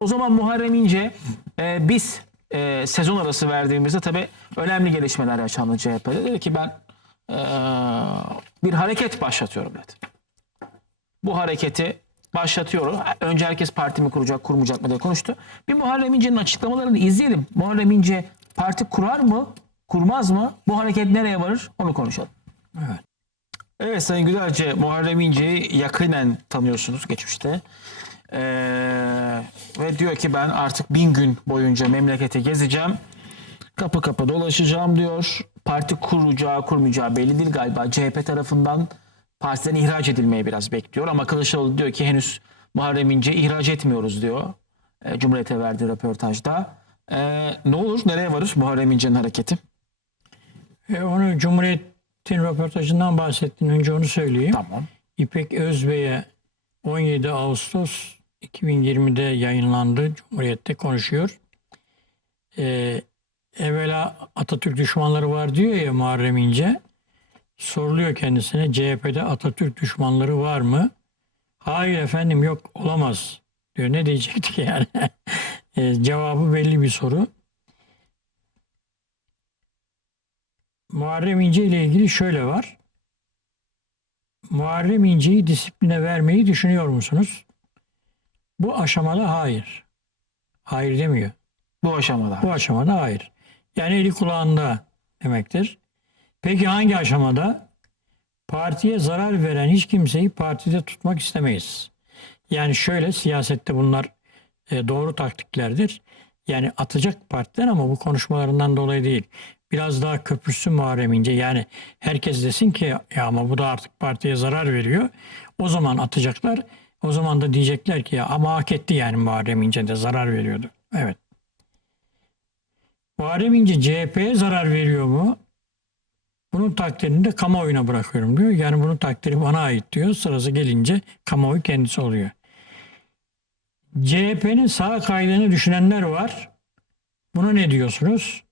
O zaman Muharrem İnce e, biz e, sezon arası verdiğimizde tabii önemli gelişmeler yaşandı CHP'de. Dedi ki ben e, bir hareket başlatıyorum dedi. Bu hareketi başlatıyorum. Önce herkes parti mi kuracak, kurmayacak mı diye konuştu. Bir Muharrem İnce'nin açıklamalarını izleyelim. Muharrem İnce parti kurar mı, kurmaz mı? Bu hareket nereye varır? Onu konuşalım. Evet. Evet Sayın Gülerce, Muharrem İnce'yi yakinen tanıyorsunuz geçmişte. Ee, ve diyor ki ben artık bin gün boyunca memleketi gezeceğim. Kapı kapı dolaşacağım diyor. Parti kuracağı kurmayacağı belli değil galiba. CHP tarafından partiden ihraç edilmeyi biraz bekliyor. Ama Kılıçdaroğlu diyor ki henüz Muharrem İnce ihraç etmiyoruz diyor. E, Cumhuriyet'e verdiği röportajda. E, ne olur nereye varır Muharrem İnce'nin hareketi? E, onu Cumhuriyet'in röportajından bahsettin. Önce onu söyleyeyim. Tamam. İpek Özbey'e 17 Ağustos 2020'de yayınlandı. Cumhuriyet'te konuşuyor. Ee, evvela Atatürk düşmanları var diyor ya Muharrem İnce. Soruluyor kendisine CHP'de Atatürk düşmanları var mı? Hayır efendim yok olamaz diyor. Ne diyecektik yani? Ee, cevabı belli bir soru. Muharrem İnce ile ilgili şöyle var. Muharrem İnce'yi disipline vermeyi düşünüyor musunuz? Bu aşamada hayır. Hayır demiyor. Bu aşamada. Bu aşamada hayır. Yani eli kulağında demektir. Peki hangi aşamada? Partiye zarar veren hiç kimseyi partide tutmak istemeyiz. Yani şöyle siyasette bunlar e, doğru taktiklerdir. Yani atacak partiden ama bu konuşmalarından dolayı değil. Biraz daha köpürsün Muharrem İnce. Yani herkes desin ki ya ama bu da artık partiye zarar veriyor. O zaman atacaklar. O zaman da diyecekler ki ya ama hak etti yani Muharrem İnce de zarar veriyordu. Evet. Muharrem İnce CHP'ye zarar veriyor mu? Bunun takdirini de kamuoyuna bırakıyorum diyor. Yani bunun takdiri bana ait diyor. Sırası gelince kamuoyu kendisi oluyor. CHP'nin sağ kaydığını düşünenler var. Buna ne diyorsunuz?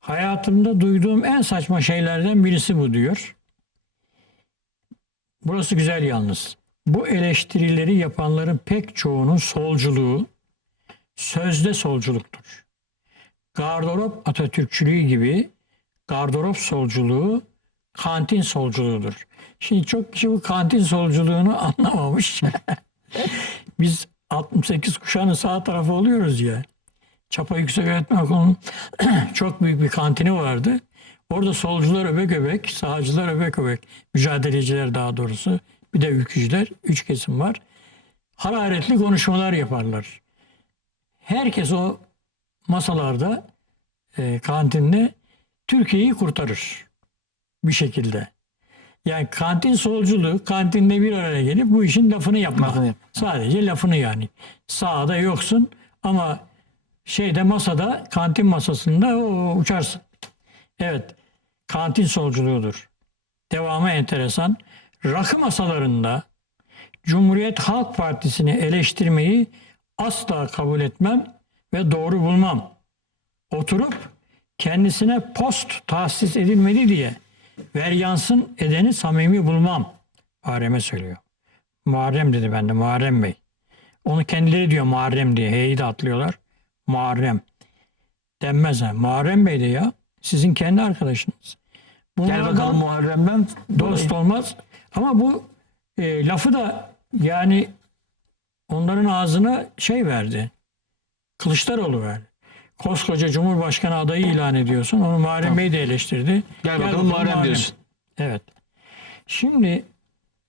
Hayatımda duyduğum en saçma şeylerden birisi bu diyor. Burası güzel yalnız. Bu eleştirileri yapanların pek çoğunun solculuğu sözde solculuktur. Gardırop Atatürkçülüğü gibi gardırop solculuğu kantin solculuğudur. Şimdi çok kişi bu kantin solculuğunu anlamamış. Biz 68 kuşağının sağ tarafı oluyoruz ya. Çapa Yüksek Öğretmen Okulu'nun çok büyük bir kantini vardı. Orada solcular öbek öbek, sağcılar öbek öbek, mücadeleciler daha doğrusu, bir de ülkücüler, üç kesim var. Hararetli konuşmalar yaparlar. Herkes o masalarda, e, kantinde Türkiye'yi kurtarır bir şekilde. Yani kantin solculuğu, kantinde bir araya gelip bu işin lafını yapmak. Lafını yap. Sadece lafını yani. Sağda yoksun ama şeyde masada, kantin masasında o, uçarsın. Evet, kantin solculuğudur. Devamı enteresan. Rakı masalarında Cumhuriyet Halk Partisi'ni eleştirmeyi asla kabul etmem ve doğru bulmam. Oturup kendisine post tahsis edilmedi diye veryansın edeni samimi bulmam. Muharrem'e söylüyor. Muharrem dedi ben de Muharrem Bey. Onu kendileri diyor Muharrem diye. H'yi de atlıyorlar. Muharrem. Denmez ha. Muharrem Bey de ya. Sizin kendi arkadaşınız. Gel Bunlardan bakalım Muharrem'den. dost olmaz. Ama bu e, lafı da yani onların ağzına şey verdi. Kılıçdaroğlu verdi. Koskoca Cumhurbaşkanı adayı ilan ediyorsun. Onu Muharrem Bey de eleştirdi. Gel bakalım Muharrem diyorsun. Evet. Şimdi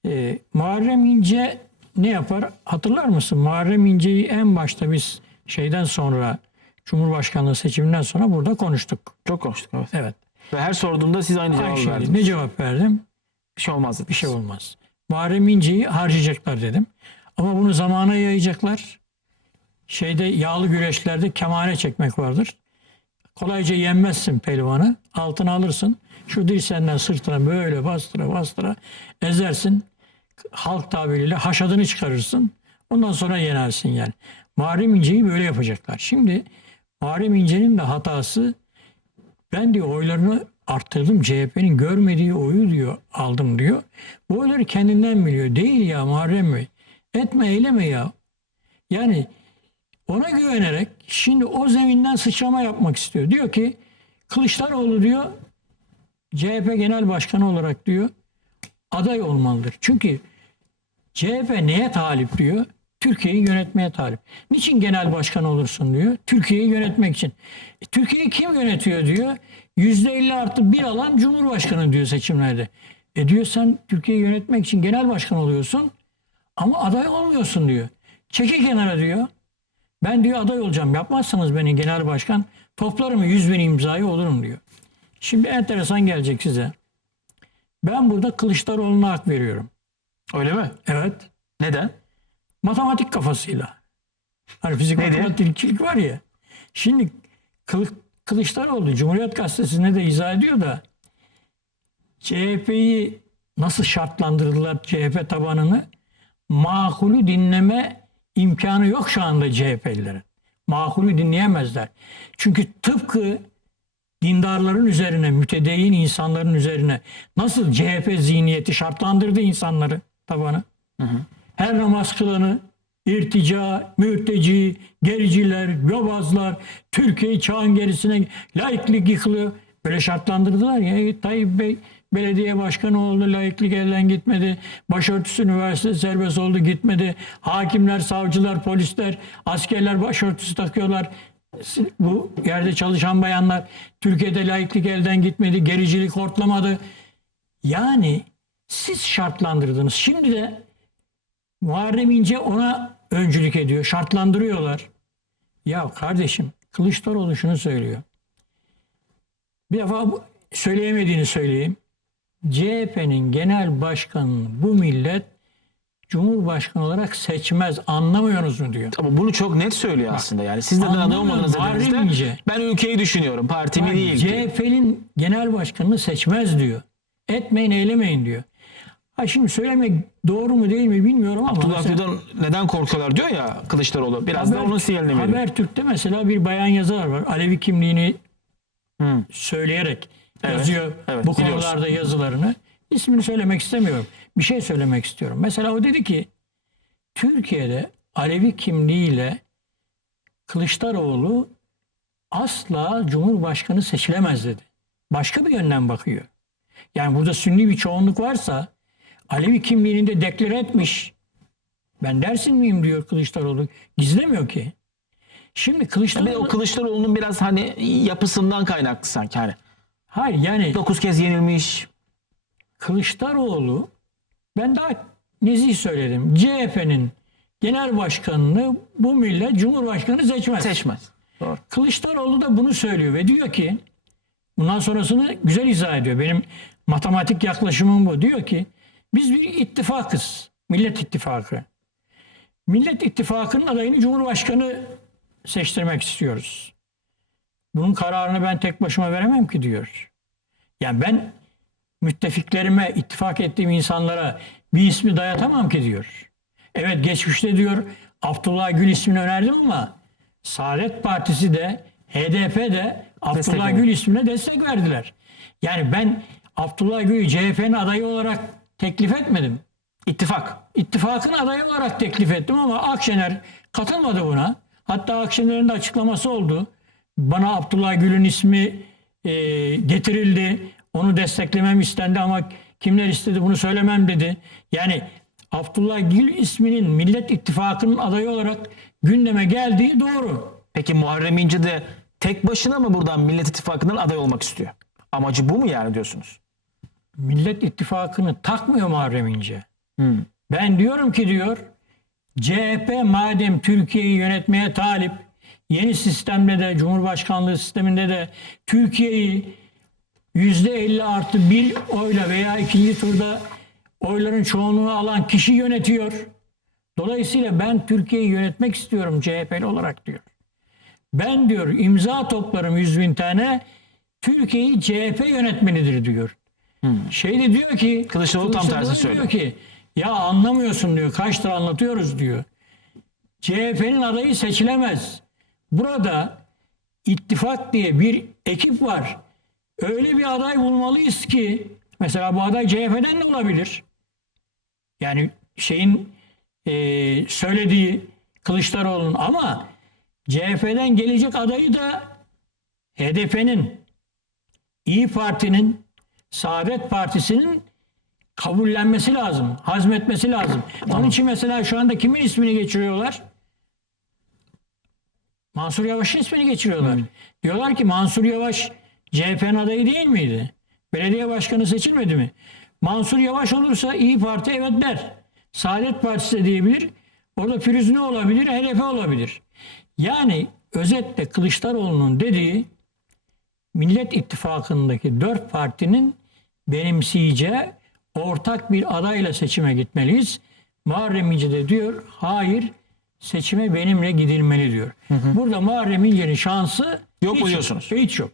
e, Muharrem İnce ne yapar? Hatırlar mısın? Muharrem İnce'yi en başta biz şeyden sonra Cumhurbaşkanlığı seçiminden sonra burada konuştuk. Çok konuştuk evet. Evet. Ve her sorduğumda siz aynı cevabı verdiniz. Ne cevap verdim? Bir şey olmaz. Bir şey olmaz. Muharrem İnce'yi harcayacaklar dedim. Ama bunu zamana yayacaklar. Şeyde yağlı güreşlerde kemane çekmek vardır. Kolayca yenmezsin pehlivanı. Altına alırsın. Şu dirseğinden sırtına böyle bastıra bastıra ezersin. Halk tabiriyle haşadını çıkarırsın. Ondan sonra yenersin yani. Muharrem İnce'yi böyle yapacaklar. Şimdi Muharrem İnce'nin de hatası ben diyor oylarını arttırdım. CHP'nin görmediği oyu diyor aldım diyor. Bu oyları kendinden biliyor. Değil ya Muharrem Bey. Etme eyleme ya. Yani Ona güvenerek şimdi o zeminden sıçrama yapmak istiyor. Diyor ki Kılıçdaroğlu diyor CHP Genel Başkanı olarak diyor aday olmalıdır. Çünkü CHP neye talip diyor? Türkiye'yi yönetmeye talip. Niçin genel başkan olursun diyor? Türkiye'yi yönetmek için. E, Türkiye'yi kim yönetiyor diyor? %50 artı bir alan Cumhurbaşkanı diyor seçimlerde. E diyor sen Türkiye'yi yönetmek için genel başkan oluyorsun ama aday olmuyorsun diyor. Çekil kenara diyor. Ben diyor aday olacağım. Yapmazsanız beni genel başkan toplarım 100 bin imzayı olurum diyor. Şimdi enteresan gelecek size. Ben burada Kılıçdaroğlu'na hak veriyorum. Öyle mi? Evet. Neden? Matematik kafasıyla. Hani fizik Nedir? matematikçilik var ya. Şimdi Kılı, Kılıçdaroğlu Cumhuriyet Gazetesi'nde de izah ediyor da CHP'yi nasıl şartlandırdılar CHP tabanını? Makulü dinleme imkanı yok şu anda CHP'lilerin. Makulü dinleyemezler. Çünkü tıpkı dindarların üzerine, mütedeyyin insanların üzerine nasıl CHP zihniyeti şartlandırdı insanları tabanı? Her namaz kılanı, irtica, mürteci, gericiler, yobazlar, Türkiye çağın gerisine laiklik yıkılıyor. Böyle şartlandırdılar ya. E, Tayyip Bey belediye başkanı oldu, laiklik elden gitmedi. Başörtüsü üniversite serbest oldu, gitmedi. Hakimler, savcılar, polisler, askerler başörtüsü takıyorlar. Bu yerde çalışan bayanlar Türkiye'de laiklik elden gitmedi, gericilik hortlamadı. Yani siz şartlandırdınız. Şimdi de Muharrem İnce ona öncülük ediyor. Şartlandırıyorlar. Ya kardeşim Kılıçdaroğlu şunu söylüyor. Bir defa söyleyemediğini söyleyeyim. CHP'nin genel başkanını bu millet Cumhurbaşkanı olarak seçmez. Anlamıyorsunuz mu diyor. Ama bunu çok net söylüyor aslında yani. Siz neden aday olmadınız dediğinizde ben ülkeyi düşünüyorum. Partimi Yani değil. CHP'nin genel başkanını seçmez diyor. Etmeyin eylemeyin diyor. Ha şimdi söylemek doğru mu değil mi bilmiyorum ama Abdullah mesela- neden korkuyorlar diyor ya Kılıçdaroğlu. Biraz da onun sinyalini veriyor. Habertürk'te mesela bir bayan yazar var. Alevi kimliğini Hı. söyleyerek Evet, yazıyor evet, bu biliyoruz. konularda yazılarını. İsmini söylemek istemiyorum. Bir şey söylemek istiyorum. Mesela o dedi ki Türkiye'de Alevi kimliğiyle Kılıçdaroğlu asla Cumhurbaşkanı seçilemez dedi. Başka bir yönden bakıyor. Yani burada sünni bir çoğunluk varsa Alevi kimliğini de deklare etmiş. Ben dersin miyim diyor Kılıçdaroğlu. Gizlemiyor ki. Şimdi Kılıçdaroğlu... o Kılıçdaroğlu'nun biraz hani yapısından kaynaklı sanki hani. Hayır yani 9 kez yenilmiş. Kılıçdaroğlu ben daha nezih söyledim. CHP'nin genel başkanını bu millet Cumhurbaşkanı seçmez. Seçmez. Doğru. Kılıçdaroğlu da bunu söylüyor ve diyor ki bundan sonrasını güzel izah ediyor. Benim matematik yaklaşımım bu. Diyor ki biz bir ittifakız. Millet İttifakı. Millet İttifakı'nın adayını Cumhurbaşkanı seçtirmek istiyoruz. Bunun kararını ben tek başıma veremem ki diyor. Yani ben müttefiklerime, ittifak ettiğim insanlara bir ismi dayatamam ki diyor. Evet geçmişte diyor Abdullah Gül ismini önerdim ama Saadet Partisi de HDP de Abdullah. Gül ismine destek verdiler. Yani ben Abdullah Gül'ü CHP'nin adayı olarak teklif etmedim. İttifak. İttifakın adayı olarak teklif ettim ama Akşener katılmadı buna. Hatta Akşener'in de açıklaması oldu. Bana Abdullah Gül'ün ismi e, getirildi. Onu desteklemem istendi ama kimler istedi bunu söylemem dedi. Yani Abdullah Gül isminin Millet İttifakı'nın adayı olarak gündeme geldiği doğru. Peki Muharrem İnce de tek başına mı buradan Millet İttifakı'ndan aday olmak istiyor? Amacı bu mu yani diyorsunuz? Millet İttifakı'nı takmıyor Muharrem İnce. Hmm. Ben diyorum ki diyor CHP madem Türkiye'yi yönetmeye talip yeni sistemde de Cumhurbaşkanlığı sisteminde de Türkiye'yi %50 artı bir oyla veya ikinci turda oyların çoğunluğunu alan kişi yönetiyor. Dolayısıyla ben Türkiye'yi yönetmek istiyorum CHP'li olarak diyor. Ben diyor imza toplarım 100 bin tane Türkiye'yi CHP yönetmelidir diyor. Şey de diyor ki Kılıçdaroğlu tam tersini diyor söylüyor. ki ya anlamıyorsun diyor kaçtır anlatıyoruz diyor. CHP'nin adayı seçilemez. Burada ittifak diye bir ekip var. Öyle bir aday bulmalıyız ki mesela bu aday CHP'den de olabilir. Yani şeyin e, söylediği Kılıçdaroğlu'nun ama CHP'den gelecek adayı da HDP'nin, İyi Parti'nin, Saadet Partisi'nin kabullenmesi lazım, hazmetmesi lazım. Onun için mesela şu anda kimin ismini geçiriyorlar? Mansur Yavaş'ın ismini geçiriyorlar. Diyorlar ki Mansur Yavaş CHP'nin adayı değil miydi? Belediye başkanı seçilmedi mi? Mansur Yavaş olursa İyi Parti evet der. Saadet Partisi de diyebilir. Orada pürüz ne olabilir? HDP olabilir. Yani özetle Kılıçdaroğlu'nun dediği Millet İttifakı'ndaki dört partinin benimseyeceği ortak bir adayla seçime gitmeliyiz. Muharrem İnce de diyor hayır seçime benimle gidilmeli diyor. Burada Muharrem İnce'nin şansı Yok hiç diyorsunuz? Hiç yok.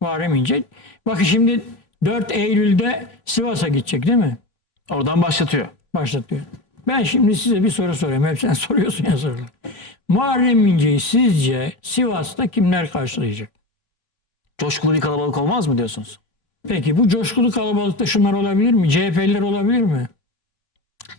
Muharrem İnce. Bakın şimdi 4 Eylül'de Sivas'a gidecek değil mi? Oradan başlatıyor. Başlatıyor. Ben şimdi size bir soru sorayım. Hep sen soruyorsun ya soruları. Muharrem İnce'yi sizce Sivas'ta kimler karşılayacak? Coşkulu bir kalabalık olmaz mı diyorsunuz? Peki bu coşkulu kalabalıkta şunlar olabilir mi? CHP'liler olabilir mi?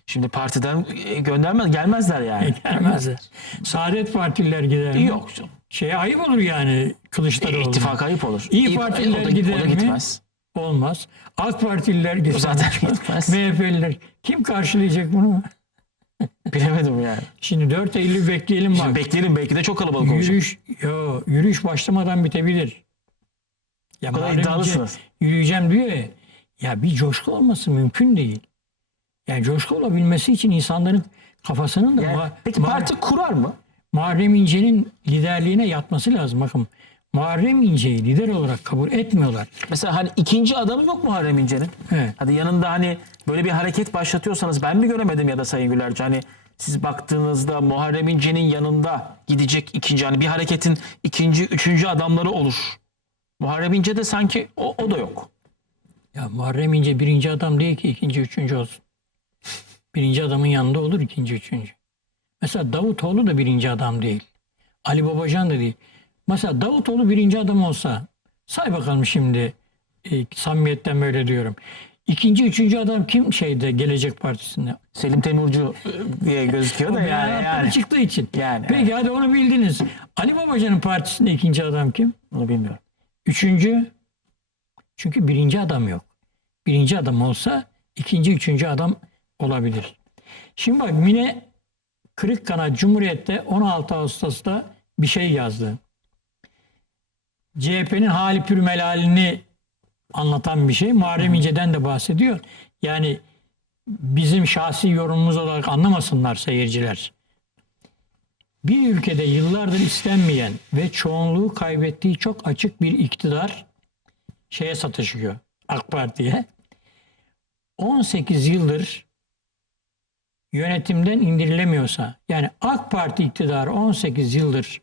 Şimdi partiden e, göndermez gelmezler yani. Gelmezler. Saadet Partililer gider mi? Yok canım. Şey ayıp olur yani Kılıçdaroğlu. İttifak ayıp olur. İyi Partililer o da, gider o da mi? gitmez. Olmaz. AK Partililer gider. O zaten mi? gitmez. MHP'liler. Kim karşılayacak bunu? Bilemedim yani. Şimdi 4 Eylül bekleyelim bak. Şimdi bekleyelim belki de çok kalabalık olacak. Yürüyüş, yo, yürüyüş başlamadan bitebilir. Ya O kadar iddialısınız. Yürüyeceğim diyor ya. Ya bir coşku olması mümkün değil. Yani coşku olabilmesi için insanların kafasının da Yani, Muha- peki parti kurar mı? Muharrem İnce'nin liderliğine yatması lazım. Bakın Muharrem İnce'yi lider olarak kabul etmiyorlar. Mesela hani ikinci adamı yok mu Muharrem İnce'nin? Evet. Hadi yanında hani böyle bir hareket başlatıyorsanız ben mi göremedim ya da Sayın Gülerci hani siz baktığınızda Muharrem İnce'nin yanında gidecek ikinci hani bir hareketin ikinci, üçüncü adamları olur. Muharrem İnce de sanki o, o da yok. Ya Muharrem İnce birinci adam değil ki ikinci, üçüncü olsun. Birinci adamın yanında olur ikinci, üçüncü. Mesela Davutoğlu da birinci adam değil. Ali Babacan da değil. Mesela Davutoğlu birinci adam olsa say bakalım şimdi e, samimiyetten böyle diyorum. İkinci, üçüncü adam kim şeyde Gelecek Partisi'nde? Selim Temurcu e, diye gözüküyor da Yani, yani. yani. çıktığı için. Yani, Peki hadi onu bildiniz. Ali Babacan'ın partisinde ikinci adam kim? Onu bilmiyorum. Üçüncü çünkü birinci adam yok. Birinci adam olsa ikinci, üçüncü adam olabilir. Şimdi bak Mine Kırıkkana Cumhuriyet'te 16 Ağustos'ta bir şey yazdı. CHP'nin hali pürmelalini anlatan bir şey. Muharrem İnce'den de bahsediyor. Yani bizim şahsi yorumumuz olarak anlamasınlar seyirciler. Bir ülkede yıllardır istenmeyen ve çoğunluğu kaybettiği çok açık bir iktidar şeye satışıyor AK Parti'ye. 18 yıldır yönetimden indirilemiyorsa yani AK Parti iktidarı 18 yıldır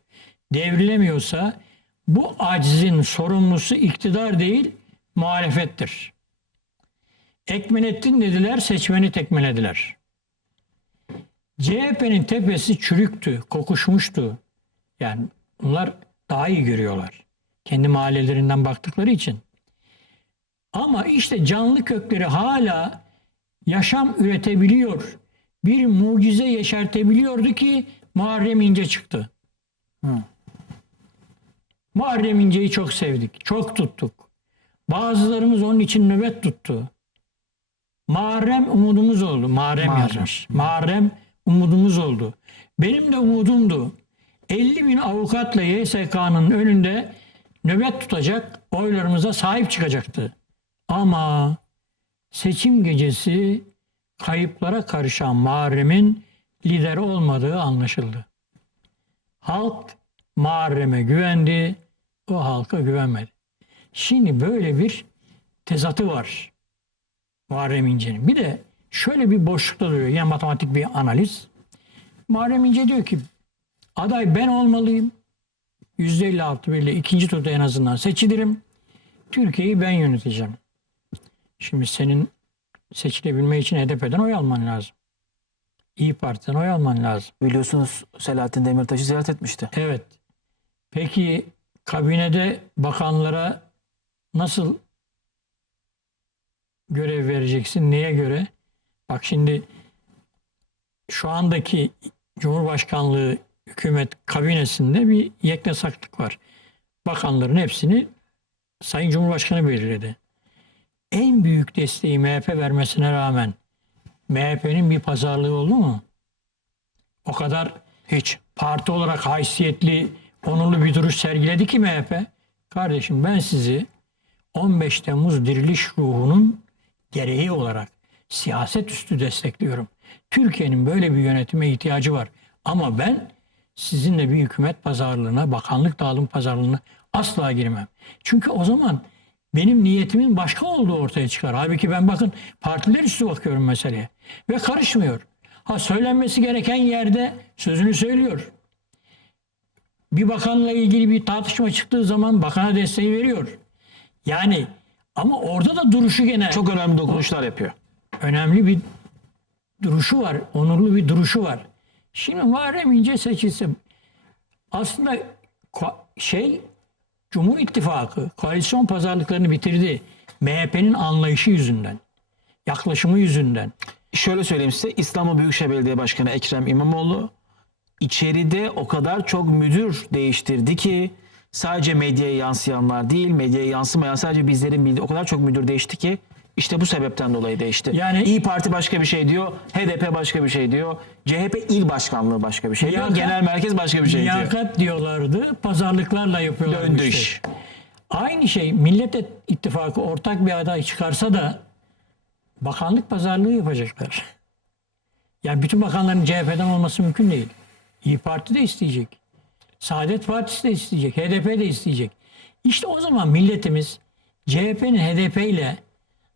devrilemiyorsa bu aczin sorumlusu iktidar değil muhalefettir. Ekmenettin dediler seçmeni tekmelediler. CHP'nin tepesi çürüktü, kokuşmuştu. Yani bunlar daha iyi görüyorlar. Kendi mahallelerinden baktıkları için. Ama işte canlı kökleri hala yaşam üretebiliyor. Bir mucize yeşertebiliyordu ki Muharrem İnce çıktı. Muharrem İnce'yi çok sevdik, çok tuttuk. Bazılarımız onun için nöbet tuttu. Muharrem umudumuz oldu. Muharrem, Muharrem. yazmış. Muharrem umudumuz oldu. Benim de umudumdu. 50 bin avukatla YSK'nın önünde nöbet tutacak, oylarımıza sahip çıkacaktı. Ama seçim gecesi kayıplara karışan Muharrem'in lider olmadığı anlaşıldı. Halk Muharrem'e güvendi, o halka güvenmedi. Şimdi böyle bir tezatı var Muharrem İnce'nin. Bir de şöyle bir boşlukta duruyor. Yine matematik bir analiz. Muharrem İnce diyor ki aday ben olmalıyım. %56 ile ikinci turda en azından seçilirim. Türkiye'yi ben yöneteceğim. Şimdi senin seçilebilme için HDP'den oy alman lazım. İyi Parti'den oy alman lazım. Biliyorsunuz Selahattin Demirtaş'ı ziyaret etmişti. Evet. Peki kabinede bakanlara nasıl görev vereceksin? Neye göre? Bak şimdi şu andaki Cumhurbaşkanlığı hükümet kabinesinde bir yeknesaklık var. Bakanların hepsini Sayın Cumhurbaşkanı belirledi. En büyük desteği MHP vermesine rağmen MHP'nin bir pazarlığı oldu mu? O kadar Hiç. parti olarak haysiyetli, onurlu bir duruş sergiledi ki MHP. Kardeşim ben sizi 15 Temmuz diriliş ruhunun gereği olarak siyaset üstü destekliyorum. Türkiye'nin böyle bir yönetime ihtiyacı var. Ama ben sizinle bir hükümet pazarlığına, bakanlık dağılım pazarlığına asla girmem. Çünkü o zaman benim niyetimin başka olduğu ortaya çıkar. Halbuki ben bakın partiler üstü bakıyorum meseleye. Ve karışmıyor. Ha söylenmesi gereken yerde sözünü söylüyor. Bir bakanla ilgili bir tartışma çıktığı zaman bakana desteği veriyor. Yani ama orada da duruşu gene Çok önemli dokunuşlar yapıyor. Önemli bir duruşu var. Onurlu bir duruşu var. Şimdi Muharrem İnce seçilse aslında şey Cumhur İttifakı koalisyon pazarlıklarını bitirdi. MHP'nin anlayışı yüzünden. Yaklaşımı yüzünden. Şöyle söyleyeyim size İstanbul Büyükşehir Belediye Başkanı Ekrem İmamoğlu içeride o kadar çok müdür değiştirdi ki sadece medyaya yansıyanlar değil, medyaya yansımayan sadece bizlerin bildiği o kadar çok müdür değişti ki işte bu sebepten dolayı değişti. Yani- İyi Parti başka bir şey diyor, HDP başka bir şey diyor, CHP il başkanlığı başka bir şey diyor, Liyakat- genel merkez başka bir şey diyor. Liyakat diyorlardı. Pazarlıklarla yapıyorlar. Döndü iş. Aynı şey Millet İttifakı ortak bir aday çıkarsa da bakanlık pazarlığı yapacaklar. Yani bütün bakanların CHP'den olması mümkün değil. İyi Parti de isteyecek. Saadet Partisi de isteyecek. HDP de isteyecek. İşte o zaman milletimiz CHP'nin HDP ile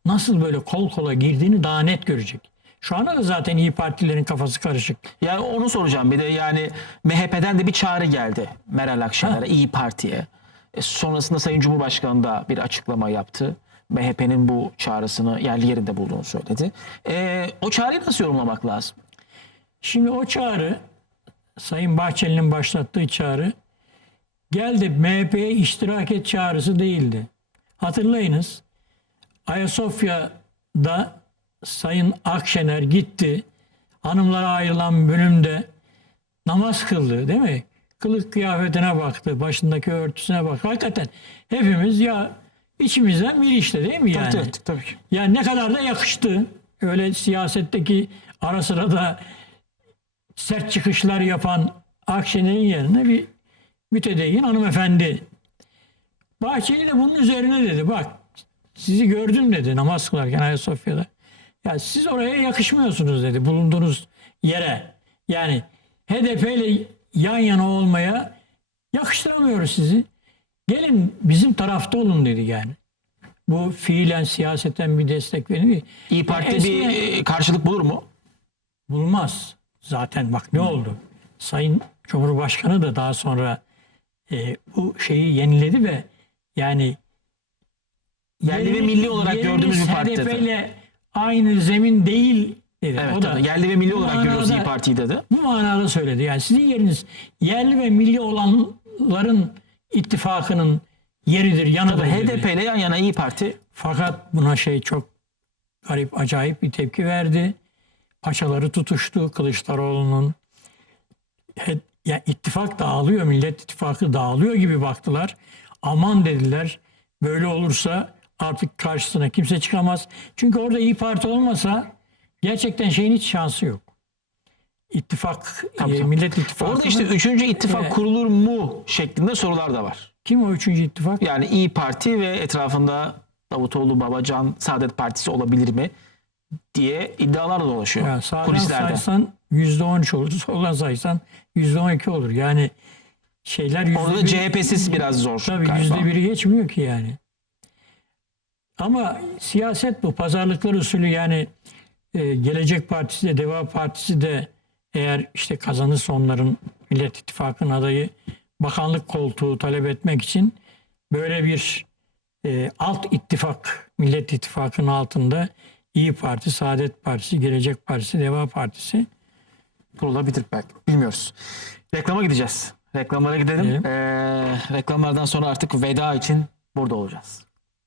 nasıl böyle kol kola girdiğini daha net görecek. Şu anda da zaten İyi Partilerin kafası karışık. Yani onu soracağım bir de yani MHP'den de bir çağrı geldi Meral Akşener'e. İyi Parti'ye. E, sonrasında Sayın Cumhurbaşkanı da bir açıklama yaptı. MHP'nin bu çağrısını yerli yerinde bulduğunu söyledi. E, o çağrıyı nasıl yorumlamak lazım? Şimdi o çağrı Sayın Bahçeli'nin başlattığı çağrı geldi MHP'ye iştirak et çağrısı değildi. Hatırlayınız Ayasofya'da Sayın Akşener gitti. Hanımlara ayrılan bölümde namaz kıldı değil mi? Kılık kıyafetine baktı, başındaki örtüsüne baktı. Hakikaten hepimiz ya içimizden bir işte değil mi yani? tabii, tabii ki. Yani ne kadar da yakıştı. Öyle siyasetteki ara sıra da sert çıkışlar yapan Akşener'in yerine bir mütedeyyin hanımefendi. Bahçeli de bunun üzerine dedi. Bak sizi gördüm dedi namaz kılarken Ayasofya'da. Ya siz oraya yakışmıyorsunuz dedi bulunduğunuz yere. Yani HDP ile yan yana olmaya yakıştıramıyoruz sizi. Gelin bizim tarafta olun dedi yani. Bu fiilen siyaseten bir destek verin. İyi Parti Eski- bir e, karşılık bulur mu? bulmaz. Zaten bak ne oldu? Sayın Cumhurbaşkanı da daha sonra e, bu şeyi yeniledi ve yani Yerli ve milli olarak gördüğümüz bir parti dedi. aynı zemin değil dedi. Evet, o da yerli ve milli olarak görüyoruz İyi Parti'yi dedi. Bu manada söyledi. Yani sizin yeriniz yerli ve milli olanların ittifakının yeridir, yanıdır. Tabii. HDP ile yan yana İyi Parti Fakat buna şey çok garip, acayip bir tepki verdi. Paçaları tutuştu Kılıçdaroğlu'nun. He- Ya ittifak dağılıyor, Millet İttifakı dağılıyor gibi baktılar. Aman dediler. Böyle olursa artık karşısına kimse çıkamaz. Çünkü orada İyi Parti olmasa gerçekten şeyin hiç şansı yok. İttifak, Tabii, e. Millet İttifakı. Orada işte üçüncü ittifak Evet. kurulur mu şeklinde sorular da var. Kim o üçüncü ittifak? Yani İyi Parti ve etrafında Davutoğlu, Babacan, Saadet Partisi olabilir mi diye iddialar dolaşıyor Ya sağdan kulislerde. saysan %13 olur, soldan saysan %12 olur. Yani şeyler Orada CHP'siz biraz zor Tabii galiba. yüzde biri geçmiyor ki yani. Ama siyaset bu. Pazarlıklar usulü yani e, Gelecek Partisi de Deva Partisi de eğer işte kazanırsa onların Millet İttifakı'nın adayı bakanlık koltuğu talep etmek için böyle bir e, alt ittifak Millet İttifakı'nın altında İyi Parti, Saadet Partisi, Gelecek Partisi, Deva Partisi kurulabilir belki. Bilmiyoruz. Reklama gideceğiz. Reklamlara gidelim. Ee, reklamlardan sonra artık veda için burada olacağız.